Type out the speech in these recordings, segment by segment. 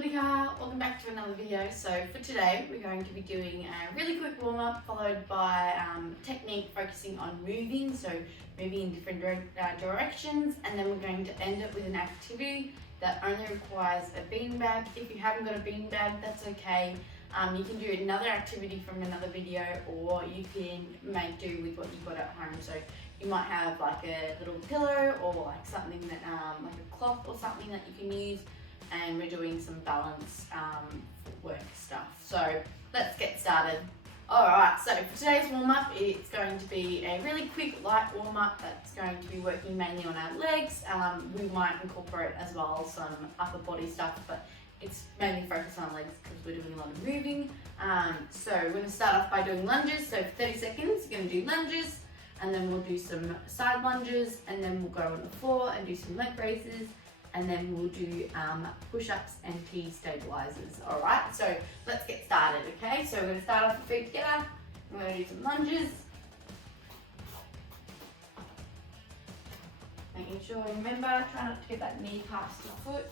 Hoodika, welcome back to another video. So for today we're going to be doing a really quick warm-up followed by technique focusing on moving, so moving in different directions, and then we're going to end it with an activity that only requires a beanbag. If you haven't got a beanbag, that's okay. You can do another activity from another video, or you can make do with what you've got at home. So you might have like a little pillow or like something that like a cloth or something that you can use, and we're doing some balance footwork stuff. So let's get started. Alright, so for today's warm-up, it's going to be a really quick light warm-up that's going to be working mainly on our legs. We might incorporate as well some upper body stuff, but it's mainly focused on legs because we're doing a lot of moving. So we're going to start off by doing lunges. So for 30 seconds, you're going to do lunges, and then we'll do some side lunges, and then we'll go on the floor and do some leg raises, and then we'll do push-ups and T stabilizers. All right, so let's get started, okay? So we're gonna start off with feet together. We're gonna do some lunges. Making sure, remember, try not to get that knee past your foot.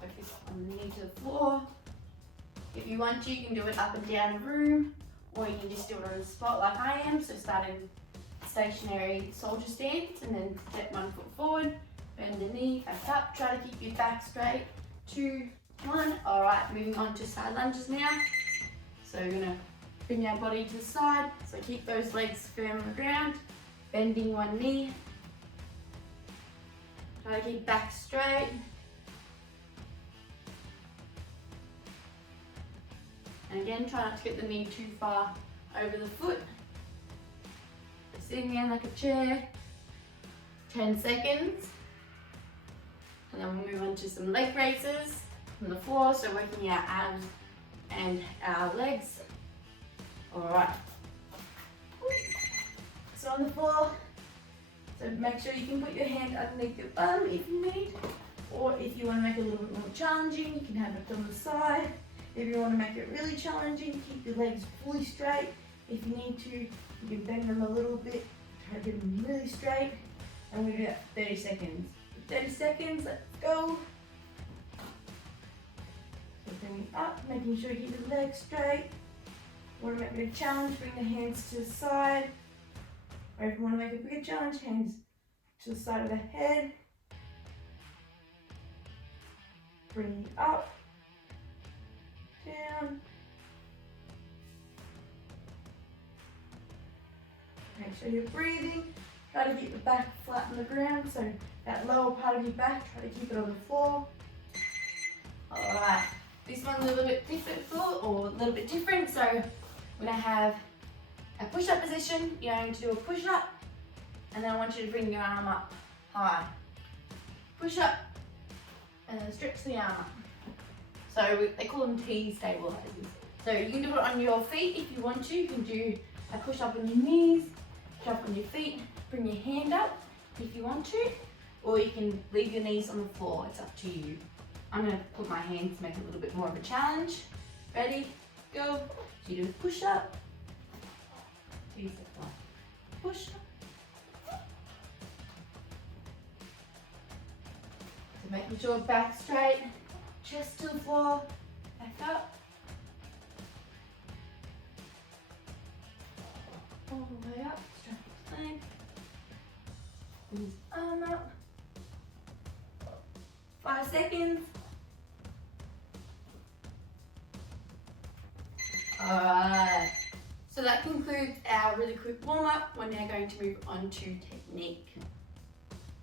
Focus on the knee to the floor. If you want to, you can do it up and down the room, or you can just do it on the spot like I am. So starting stationary soldier stance, and then step 1 foot forward, bend the knee, back up, try to keep your back straight. 2, 1. All right, moving on to side lunges now. So you're gonna bring your body to the side, so keep those legs firm on the ground, bending one knee. Try to keep back straight. And again, try not to get the knee too far over the foot. Sitting down like a chair, 10 seconds, and then we'll move on to some leg raises on the floor, so working our abs and our legs. All right, so on the floor, so make sure you can put your hand underneath your bum if you need, or if you want to make it a little bit more challenging, you can have it on the side. If you want to make it really challenging, keep your legs fully straight. If you need to, you can bend them a little bit, try to get them really straight, and we'll do that for 30 seconds. 30 seconds, let's go. So bring it up, making sure you keep your legs straight. Want to make it a challenge, bring the hands to the side. Or if you want to make a bigger challenge, hands to the side of the head. Bring it up, down. Make sure you're breathing. Try to keep the back flat on the ground, so that lower part of your back, try to keep it on the floor. Alright, this one's a little bit different, or a little bit different. So we're going to have a push-up position. You're going to do a push-up, and then I want you to bring your arm up high. Push up, and then stretch the arm up. So they call them T stabilizers. So you can do it on your feet if you want to. You can do a push-up on your knees, jump on your feet, bring your hand up if you want to, or you can leave your knees on the floor, it's up to you. I'm going to put my hands to make it a little bit more of a challenge. Ready, go. So you do a push up, push up. So making sure back straight, chest to the floor, back up. All the way up, straight leg. Bring his arm up. 5 seconds. Alright, so that concludes our really quick warm-up. We're now going to move on to technique.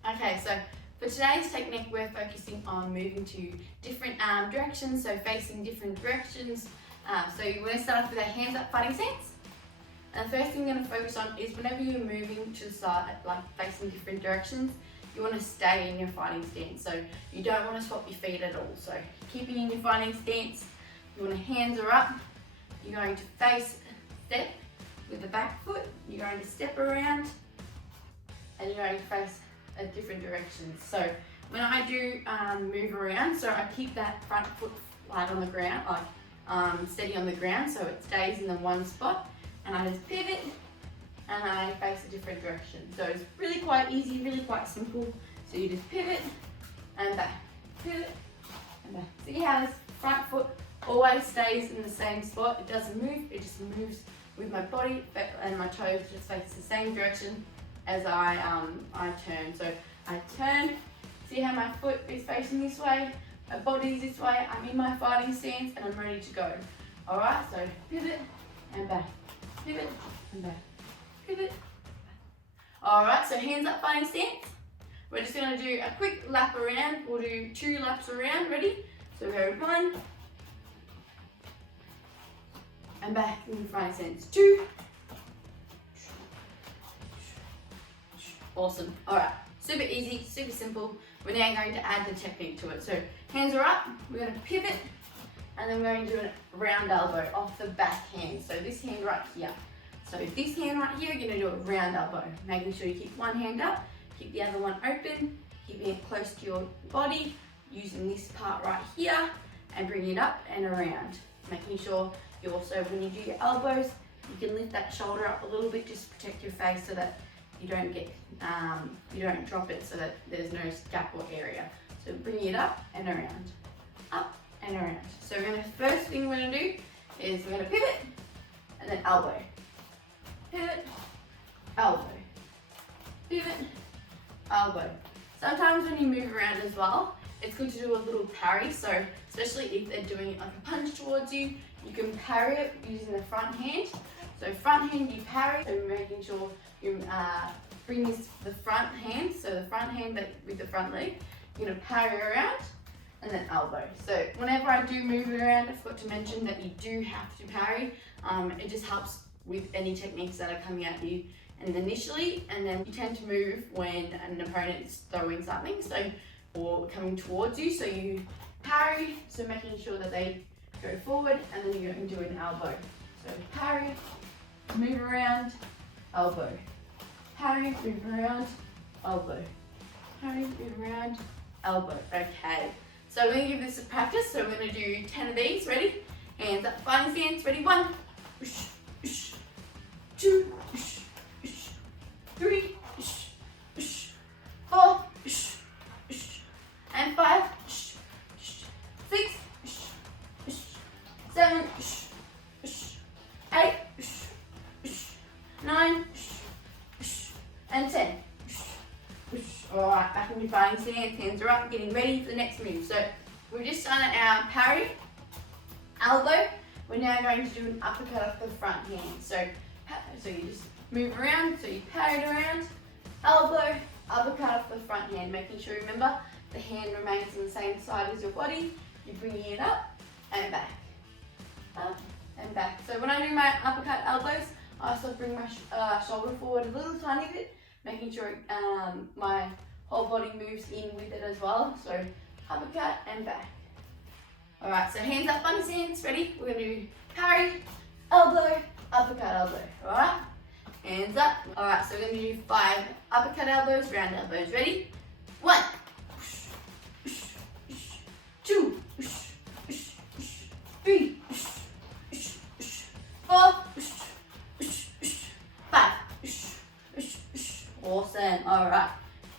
Okay, so for today's technique, we're focusing on moving to different directions, so facing different directions. So you want to start off with a hands up fighting stance. And the first thing you're going to focus on is whenever you're moving to the side, like facing different directions, you want to stay in your fighting stance. So you don't want to swap your feet at all. So keeping in your fighting stance, you want to hands are up. You're going to face step with the back foot. You're going to step around, and you're going to face a different direction. So when I do move around, so I keep that front foot flat on the ground, like steady on the ground, so it stays in the one spot. And I just pivot, and I face a different direction. So it's really quite easy, really quite simple. So you just pivot and back, pivot and back. See how this front foot always stays in the same spot? It doesn't move, it just moves with my body, and my toes just face the same direction as I turn. So I turn, see how my foot is facing this way, my body is this way, I'm in my fighting stance and I'm ready to go. Alright, so pivot and back, pivot and back, pivot. Alright, so hands up fighting stance. We're just going to do a quick lap around. We'll do 2 laps around, ready? So we go 1 and back in fighting stance, 2. Awesome. Alright, super easy, super simple. We're now going to add the technique to it. So hands are up, we're going to pivot, and then we're going to do a round elbow off the back hand. So this hand right here. So this hand right here, you're going to do a round elbow, making sure you keep one hand up, keep the other one open, keeping it close to your body, using this part right here, and bringing it up and around. Making sure you also, when you do your elbows, you can lift that shoulder up a little bit, just to protect your face so that you don't get, you don't drop it, so that there's no gap or area. So bringing it up and around, up and around. So first thing we're going to do is we're going to pivot and then elbow. Pivot, elbow, pivot, elbow. Sometimes when you move around as well, it's good to do a little parry. So especially if they're doing it like a punch towards you, you can parry it using the front hand. So front hand you parry, so making sure you bring the front hand, so the front hand with the front leg, you're going to parry around and then elbow. So whenever I do move around, I forgot to mention that you do have to parry. It just helps with any techniques that are coming at you and initially, and then you tend to move when an opponent is throwing something, so or coming towards you, so you parry, so making sure that they go forward, and then you're going to do an elbow. So parry, move around, elbow, parry, move around, elbow, parry, move around, elbow. Okay, so we're going to give this a practice, so we're going to do 10 of these. Ready? Hands up, fighting stance. Ready? 1, 2, 3, 4, and 5, 6, 7, 8, 9, and 10. Alright, back in your fighting stance, hands are up, getting ready for the next move. So we've just done our parry, elbow. We're now going to do an uppercut off the front hand. So you just move around, so you parry it around, elbow, uppercut off the front hand, making sure, remember, the hand remains on the same side as your body. You're bringing it up and back, up and back. So when I do my uppercut elbows, I also bring my shoulder forward a little tiny bit, making sure my whole body moves in with it as well. So uppercut and back. Alright, so hands up, funny stance, ready? We're going to do parry, elbow, uppercut elbow. Alright, hands up. Alright, so we're going to do 5 uppercut elbows, round elbows. Ready? 1, 2, 3, 4, 5. Awesome. Alright,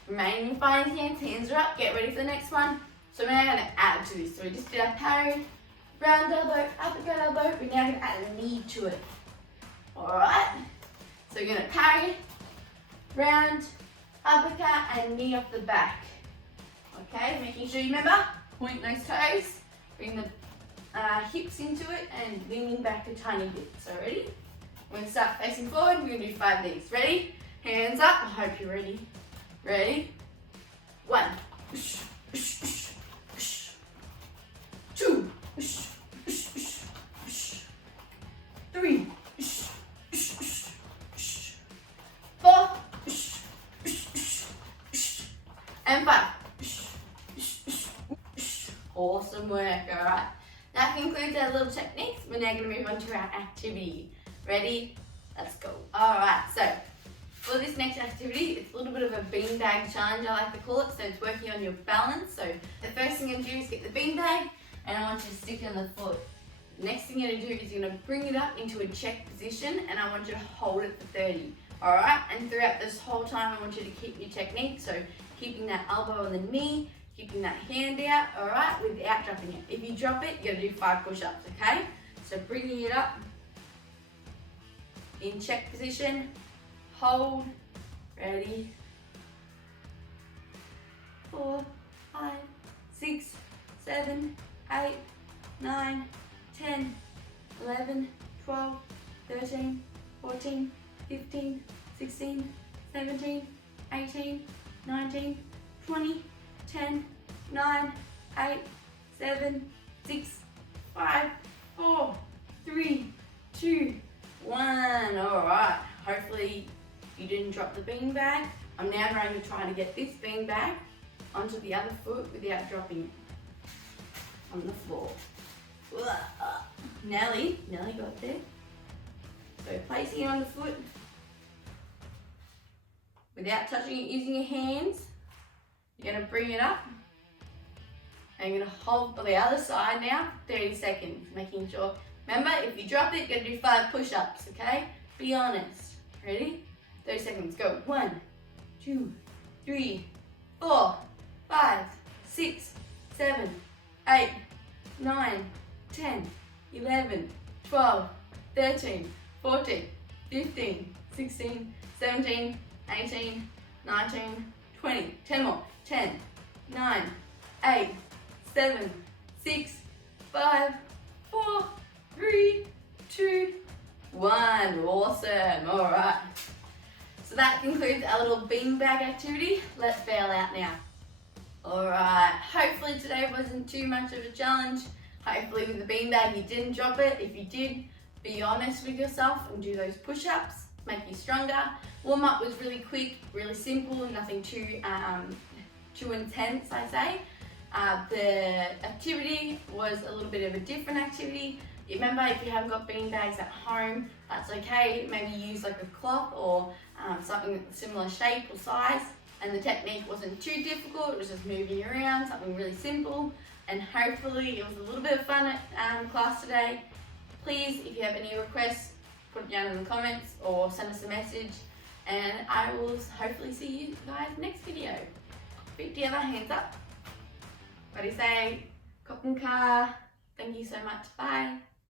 remaining fighting stance, hands are up, get ready for the next one. So we're now going to add to this. So we just did our parry, round elbow, uppercut elbow. We're now going to add a knee to it. Alright. So we're going to parry, round, uppercut, and knee off the back. Okay, making sure you remember, point those toes, bring the hips into it, and leaning back a tiny bit. So ready? We're going to start facing forward. We're going to do 5 of these. Ready? Hands up. I hope you're ready. Ready? 1, 2, 3, 4, and 5. Awesome work, alright. That concludes our little techniques. We're now going to move on to our activity. Ready? Let's go. Alright, so for this next activity, it's a little bit of a beanbag challenge, I like to call it. So it's working on your balance. So the first thing you're going to do is get the beanbag, and I want you to stick it on the foot. The next thing you're going to do is you're going to bring it up into a check position, and I want you to hold it for 30. Alright, and throughout this whole time, I want you to keep your technique. So keeping that elbow on the knee, keeping that hand out, all right, without dropping it. If you drop it, you're gonna do 5 push-ups, okay? So bringing it up, in check position, hold, ready, 4, 5, 6, 7, 8, 9, 10, 11, 12, 13, 14, 15, 16, 17, 18, 19, 20, 10, 9, 8, 7, 6, 5, 4, 3, 2, 1. Alright, hopefully you didn't drop the beanbag. I'm now going to try to get this beanbag onto the other foot without dropping it on the floor. Nelly got there. So placing it on the foot without touching it using your hands. You're going to bring it up and you're going to hold on the other side now 30 seconds, making sure. Remember, if you drop it, you're going to do 5 push-ups, okay? Be honest. Ready? 30 seconds, go. 1, 2, 3, 4, 5, 6, 7, 8, 9, 10, 11, 12, 13, 14, 15, 16, 17, 18, 19, 20. 10 more. 10, 9, 8, 7, 6, 5, 4, 3, 2, 1. Awesome. All right. So that concludes our little beanbag activity. Let's bail out now. All right. Hopefully today wasn't too much of a challenge. Hopefully with the beanbag you didn't drop it. If you did, be honest with yourself and do those push-ups. Make you stronger. Warm-up was really quick, really simple, nothing too intense, I say. The activity was a little bit of a different activity. Remember, if you haven't got beanbags at home, that's okay. Maybe use like a cloth or something with a similar shape or size. And the technique wasn't too difficult. It was just moving around, something really simple. And hopefully it was a little bit of fun at class today. Please, if you have any requests, put it down in the comments or send us a message. And I will hopefully see you guys next video. Feet together, hands up. What do you say? Koppenka. Thank you so much. Bye.